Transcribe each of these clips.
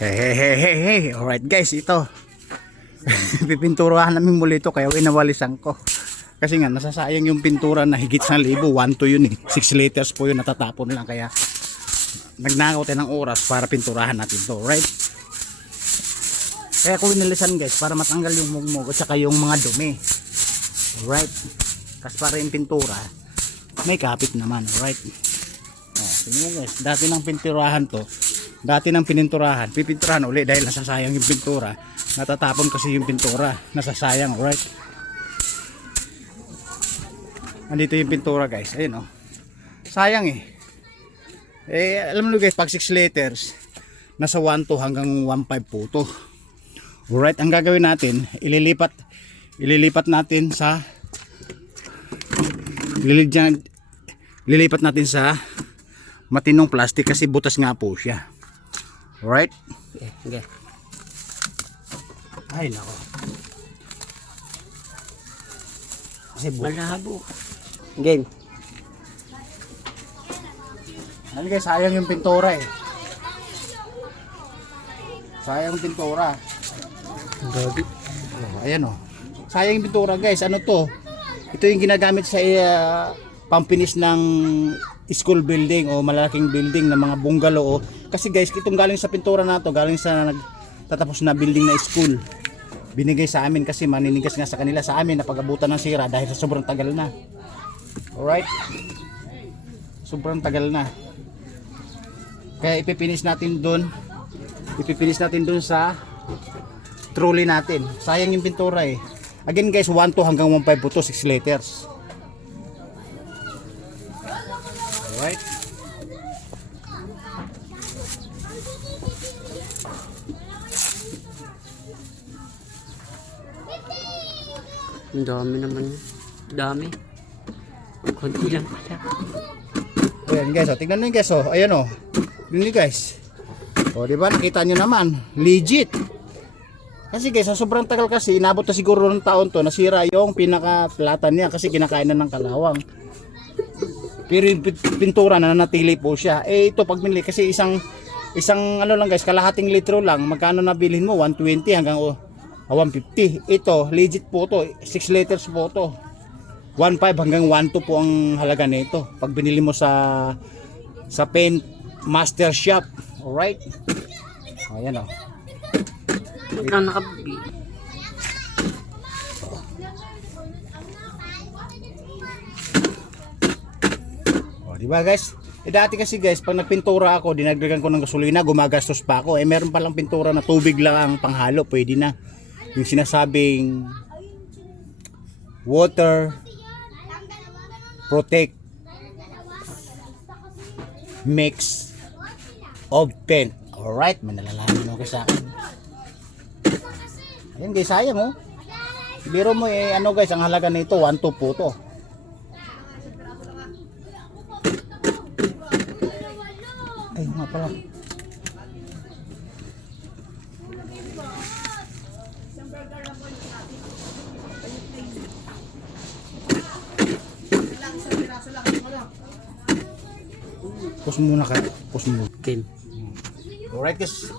Hey. Alright guys, ito. Pipinturahan namin muli ito kaya winawalisan ko. Kasi nga nasasayang yung pintura na higit sa 1,000, 1 to yun eh. 6 liters po yun, natatapon lang kaya nagnakaw tayo ng oras para pinturahan natin to, right? Kaya ko winalisan guys para matanggal yung mugmug at saka yung mga dumi. Alright? Kasi para yung pintura may kapit naman, right? Tingnan mo guys, dati ng pinturahan to. Dati ng pininturahan, pipinturahan uli dahil nasasayang yung pintura. Natatapon kasi yung pintura, nasasayang, right? Andito yung pintura guys, ayun oh. Sayang eh. Alam mo guys, pag 6 liters, nasa 1 to hanggang 1.5 po to. Alright, ang gagawin natin, ililipat natin sa matinong plastic kasi butas nga po siya. Alright? Okay. Ay nako. Kasi malabo. Game. Ano guys, sayang yung pintura eh. Sayang yung pintura. Gabi. Ayan oh. Sayang yung pintura guys. Ano to? Ito yung ginagamit sa pampinis ng school building o malalaking building na mga bungalow. Kasi guys, itong galing sa pintura na to, galing sa nagtatapos na building na school. Binigay sa amin kasi maninigas nga sa kanila, sa amin na pag-abutan ng sira dahil sa sobrang tagal na. Alright? Sobrang tagal na. Kaya ipipinis natin doon sa trolley natin. Sayang yung pintura eh. Again guys, 1 to hanggang 1.5 po to, 6 liters. Alright. Ang dami naman. Dami. Kunti lang pala. Ayan guys, tingnan nyo guys oh. Ayan oh. Tingnan nyo guys. O diba, nakita nyo naman. Legit. Kasi guys, sa sobrang tagal kasi, inabot na siguro ng taon to, nasira yung pinaka-platan niya kasi kinakain na ng kalawang. Pero yung pintura na nanatili po siya. Ito pag binili kasi isang ano lang guys, kalahating litro lang. Magkano nabilihin mo? 120 hanggang 150. Ito, legit po to. 6 liters po to. 1.5 hanggang 1.2 po ang halaga nito. Pag binili mo sa Paint Master Shop. Alright? Ayan o. Ikaw nakabi. Diba guys? Dati kasi guys, pag nagpintura ako, dinagdagan ko ng gasolina, gumagastos pa ako. Meron palang pintura na tubig lang ang panghalo, pwede na. Yung sinasabing water protect mix of paint. Alright, manalalaman mo sa akin. Ayun guys, sayang oh. Biro mo ano guys, ang halaga nito 1.2 po to. Ay nga pala. Pus muna ka. Pus muna. Game. Alright guys.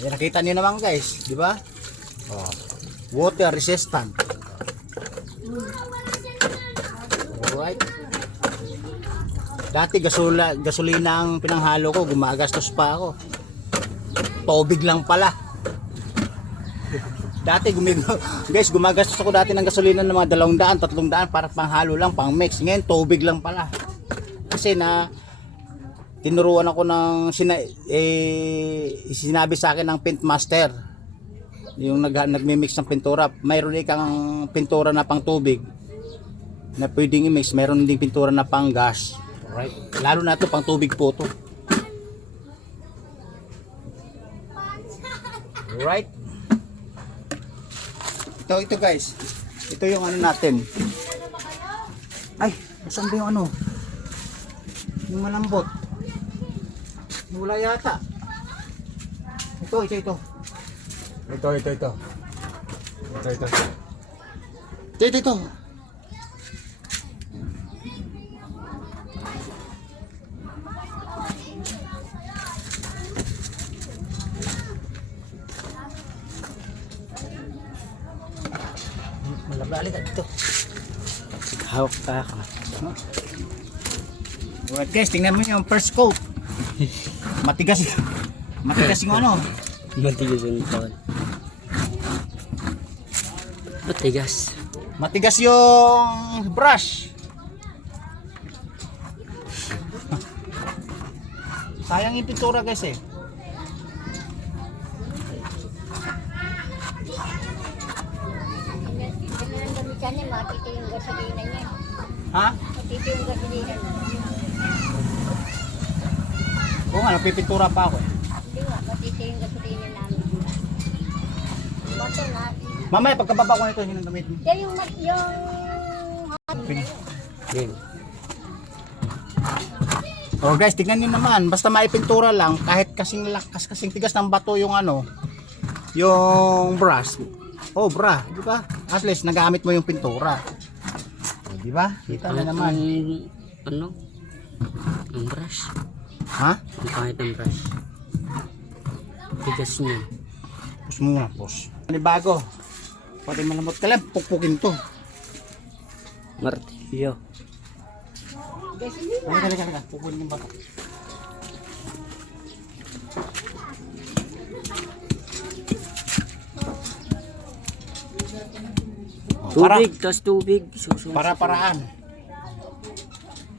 Ayan, nakita niyo naman guys, di ba? Oh, water resistant. Alright. Dati gasolina ang pinanghalo ko, gumagastos pa ako. Tubig lang pala. Dati guys, gumagastos ako dati ng gasolina ng mga 200, 300 para panghalo lang, pang mix. Ngayon tubig lang pala. Kasi na tinuruan ako ng sinabi sa akin ng Paint Master. Yung nagmi-mix ng pintura. Mayroon kang pintura na pang tubig na pwedeng i-mix, mayroon ding pintura na pang gas. Alright? Lalo na ito pang tubig po to. Alright? Ito guys. Ito yung ano natin. Ay, saan ba yung ano? Yung malambot. Wala yata. Ito. Ito. dito. Hawak pa ako. Alright guys, tingnan mo yung first coat. Matigas. Matigas yung ano. Matigas yung tawad. Matigas. Matigas yung brush. Sayang yung pintura guys eh. Ganun ang gamitan niya, matiti yung gasolina niya. Ha? Matiti yung gasolina niya. Oo nga, nagpipintura pa ako eh. Hindi nga, matiti yung gasolina namin. Bato na. Mamaya pagkababa ko nito, yun ang gamitin. Kaya yung... Game. Oh guys, tingnan niyo naman, basta maipintura lang, kahit kasing lakas, kasing tigas ng bato yung ano, yung brush. Oh, di ba? At least nagamit mo yung pintura. Oh, di ba? Kita na naman. Ano? Ang brush. Ha? Ang kahit ang brush. Tigas niya. Pus muna, pus. Bago. Pwede malamot ka lang, pukpukin to. Martilyo. Halika. Pupunin yung bato. Tubig, tas tubig. Susunod. Para-paraan.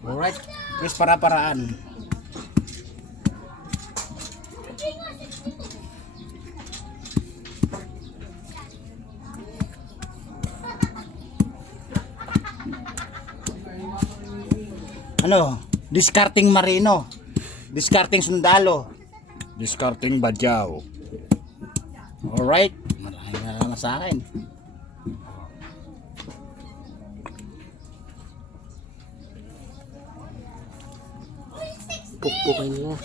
Alright. Yes, para-paraan. Ano? Discarding marino. Discarding sundalo. Discarding badyaw. Alright. Marami na naman sa akin. Pukpukin mo.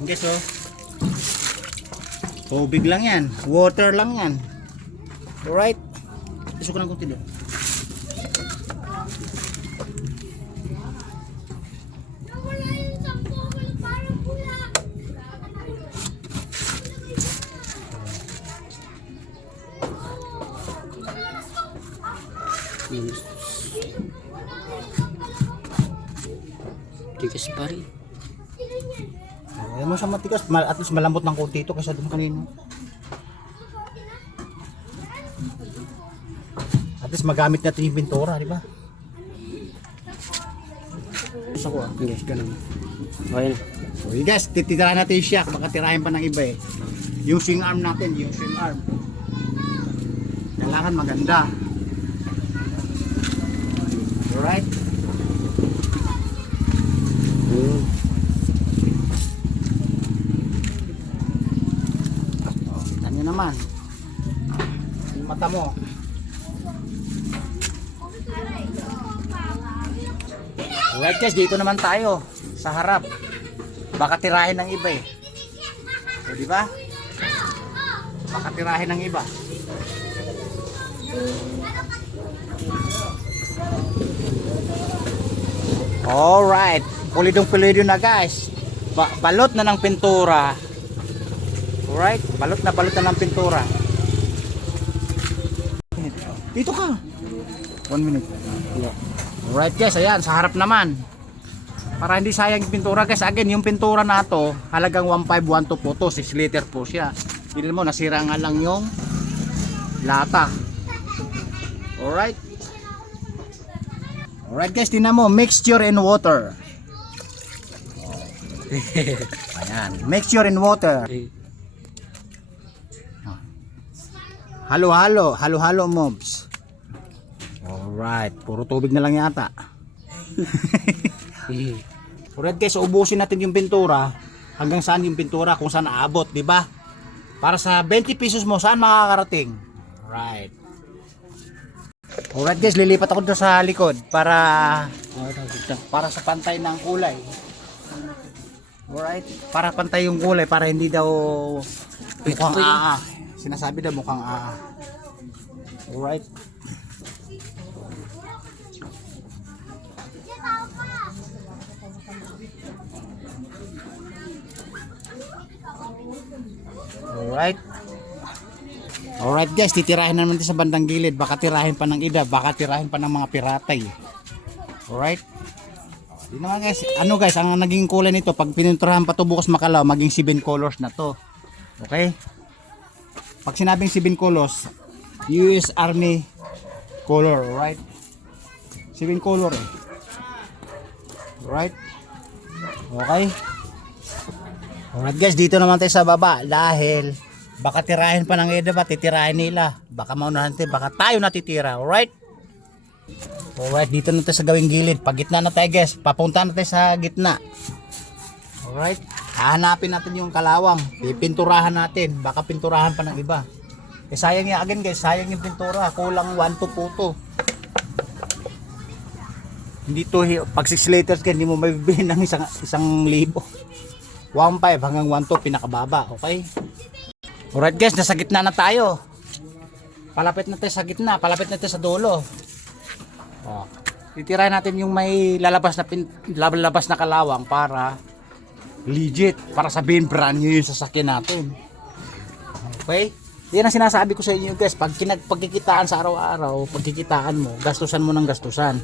Okay, so tubig lang yan, water lang yan. Alright, iso ko ng kunti doon. Tigas pa rin. Ayaw mo siya matigas, at least malambot ng kunti ito kaysa doon kanino. At least magamit natin yung pintura, di ba? Gusto ko Yes, ganun. Okay na. So yun guys, titirahan natin yung shock, baka tirahin pa ng iba eh. Yung swing arm natin, yung swing arm. Kailangan maganda. Alright? Kita nyo naman. Yung mata mo. Alright guys, dito naman tayo sa harap. Baka tirahin ng iba eh. O di ba? Baka tirahin ng iba. Alright, pulidong-pulido na guys. Balot na ng pintura. Alright, balot na ng pintura. Dito ka. 1 minute. Alright guys, ayan, sa harap naman. Para hindi sayang yung pintura guys. Again, yung pintura na to, halagang 1,512 po to. 6 liter po siya. Tignan mo, nasira nga lang yung lata. Alright. Alright guys, tingnan mo, mixture in water. Ayan, mixture in water. Halo-halo mobs. Alright, puro tubig na lang yata. Alright guys, ubusin natin yung pintura. Hanggang saan yung pintura, kung saan aabot, di ba? Para sa 20 pesos mo, saan makakarating? Alright. Alright guys, lilipat ako doon sa likod para sa pantay ng kulay. Alright, para pantay yung kulay, para hindi daw mukhang aa. Sinasabi daw mukhang aa. Alright. Alright guys, titirahin naman natin sa bandang gilid. Baka tirahin pa ng ida, baka tirahin pa ng mga piratay. Alright. Di naman guys, ano guys, ang naging kulay nito, pag pininturahan pa to bukas makalaw, maging 7 colors na to. Okay? Pag sinabing 7 colors, US Army color, right? 7 color eh. Right? Okay? Alright guys, dito naman tayo sa baba dahil baka tirahin pa ng ida ba, titirahin nila. Baka maunahan tayo, baka tayo natitira, alright? Alright, dito na tayo sa gawing gilid. Pag gitna na tayo guys, papunta na tayo sa gitna. Alright, hahanapin natin yung kalawang. Pipinturahan natin, baka pinturahan pa ng iba. Eh sayang yan again guys, sayang yung pintura. Kulang 1 to puto. Hindi to, pag 6 liters ka, hindi mo mabibili ng isang libo. 1.5 hanggang 1.2 pinakababa, okay? Alright guys, nasa gitna na tayo. Palapit na tayo sa gitna, palapit na tayo sa dulo. Oh, titirahin natin yung may lalabas na kalawang para legit, para sabihin brand new yung sasakyan natin. Okay? Yan ang sinasabi ko sa inyo guys, pag pagkikitaan sa araw-araw, pagkikitaan mo, gastusan mo ng gastusan.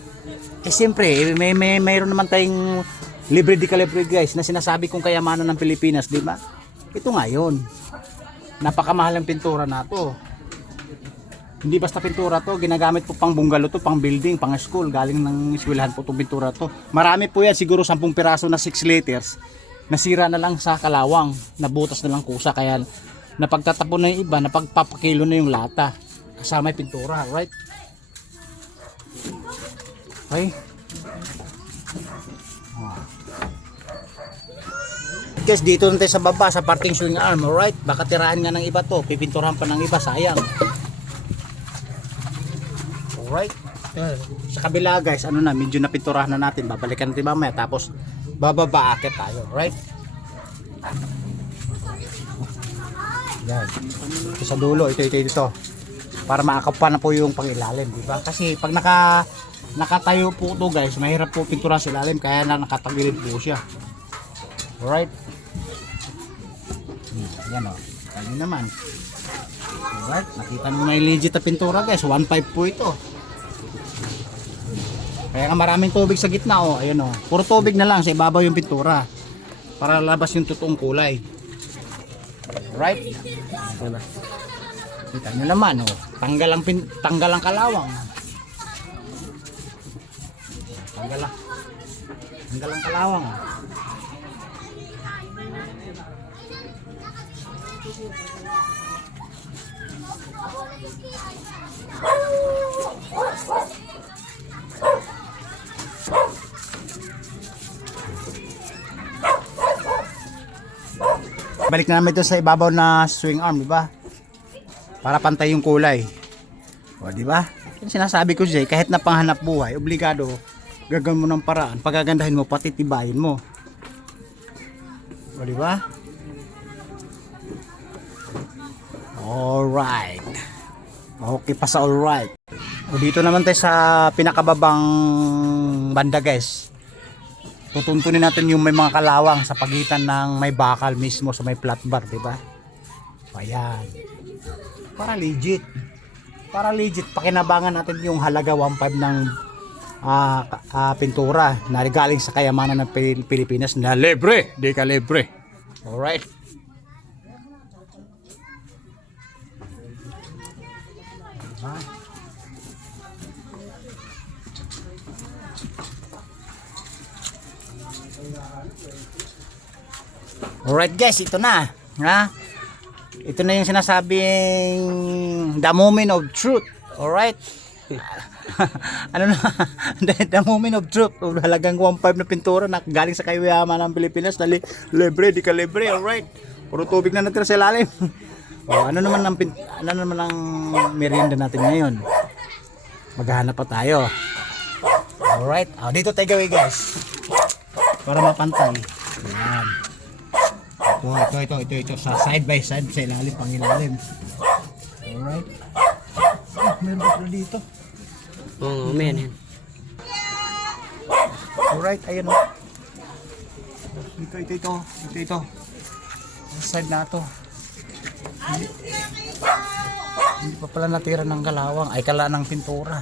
Eh siyempre, mayroon naman tayong libre di kalibre guys na sinasabi kong kayamanan ng Pilipinas, di ba? Ito nga yun. Napakamahal ang pintura na to. Hindi basta pintura to, ginagamit po pang bungalow to, pang building, pang school, galing ng eskwelahan po itong pintura to. Marami po yan, siguro 10 piraso na 6 liters, nasira na lang sa kalawang, nabutas na lang kusa, kaya napagtatapon na yung iba, napagpapakilo na yung lata, kasama yung pintura, right? Okay? Guys, dito na tayo sa baba, sa parting swing arm, alright? Baka tirahan nga ng iba to, pipinturahan pa ng iba, sayang. Alright, sa kabila guys, ano na, medyo napinturahan na natin, babalikan natin mamaya, tapos bababa akit tayo, right? Yan, ito sa dulo, ito para maakap pa na po yung pangilalim, di ba? Kasi pag nakatayo po ito guys, mahirap po pintura sa ilalim, kaya na nakatagilid po siya. Alright, yan o, kanya naman. Alright, nakita nyo na yung legit na pintura guys, 1.5 po ito. Kaya nga maraming tubig sa gitna, oh, ayun oh. Puro tubig na lang sa ibabaw yung pintura para labas yung totoong kulay. Right? Kita nyo naman, oh. Tanggal ang kalawang. Tanggal ang kalawang. Balik na namin ito sa ibabaw na swing arm, di ba? Para pantay yung kulay. O, di ba? Yung sinasabi ko siya, kahit na panghanap buhay, obligado gagawin mo ng paraan, pagagandahin mo, pati tibayin mo. O, di ba? Alright. Okay pa sa alright. O, dito naman tayo sa pinakababang banda guys. Tutuntunin natin yung may mga kalawang sa pagitan ng may bakal mismo sa may flat bar, di ba? Ayan. Para legit. Para legit, pakinabangan natin yung halaga 1.5 ng pintura na galing sa kayamanan ng Pilipinas na libre, di ka libre. Alright. Alright guys, ito na. Ha? Ito na yung sinasabing the moment of truth. Alright? Ano na? The moment of truth. Halagang 1.5 na pintura na galing sa kayamanan ng Pilipinas. Dali, libre, di ka libre. Alright? Puro tubig na natira sa ilalim. O, ano naman ang merienda natin ngayon? Maghahanap pa tayo. Alright? O, dito tayo gawin guys. Para mapantay. Ayan. Ito sa side by side sa ilalim, pang ilalim. Alright. Meron pa dito. Oo, men. Alright, ayun o. Ito. Sa side na to. Hindi pa pala natira ng kalawang. Ay, kala ng pintura.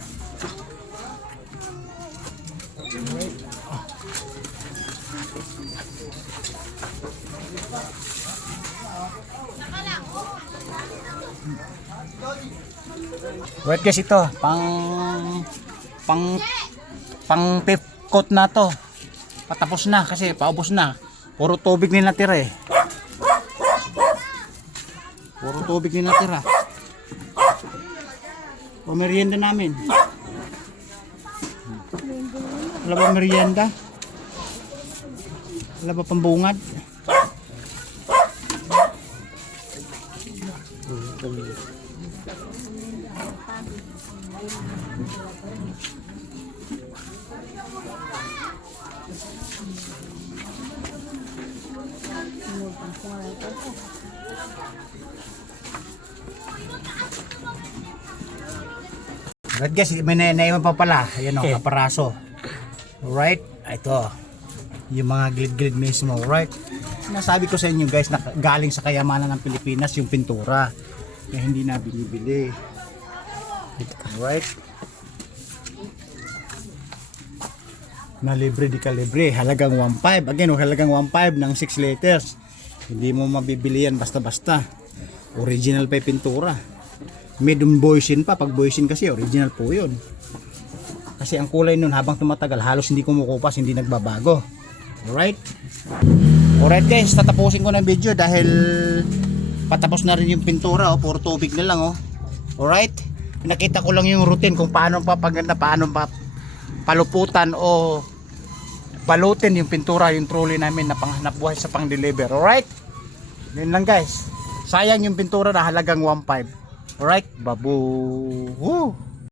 Wait guys, ito pang fifth coat na to. Patapos na kasi paubos na. Puro tubig na natira eh. Puro tubig na natira. O merienda namin. Wala ba merienda? Wala ba pambungad? Right guys, may naiwan pa pala. Ayan o, kaparaso. Alright, ito. Yung mga gilid-gilid mismo. Alright. Sinasabi ko sa inyo guys na galing sa kayamanan ng Pilipinas yung pintura. Kaya hindi na binibili. Alright. Na libre di ka libre. Halagang 1.5. Again, halagang 1.5 ng 6 liters. Hindi mo mabibili yan basta-basta. Original pa yung pintura. Made in Boysin pa. Pag Boysin kasi original po yun. Kasi ang kulay nun habang tumatagal halos hindi kumukupas, hindi nagbabago. Alright. Alright guys, tatapusin ko na yung video dahil patapos na rin yung pintura. Puro tubig na lang. Alright. Nakita ko lang yung routine kung paano papaganda, paano pa paluputan o balutin yung pintura, yung trolley namin na buhay sa pang-deliver. Alright. Yun lang guys. Sayang yung pintura na halagang 1.5. Alright, babu. Woo!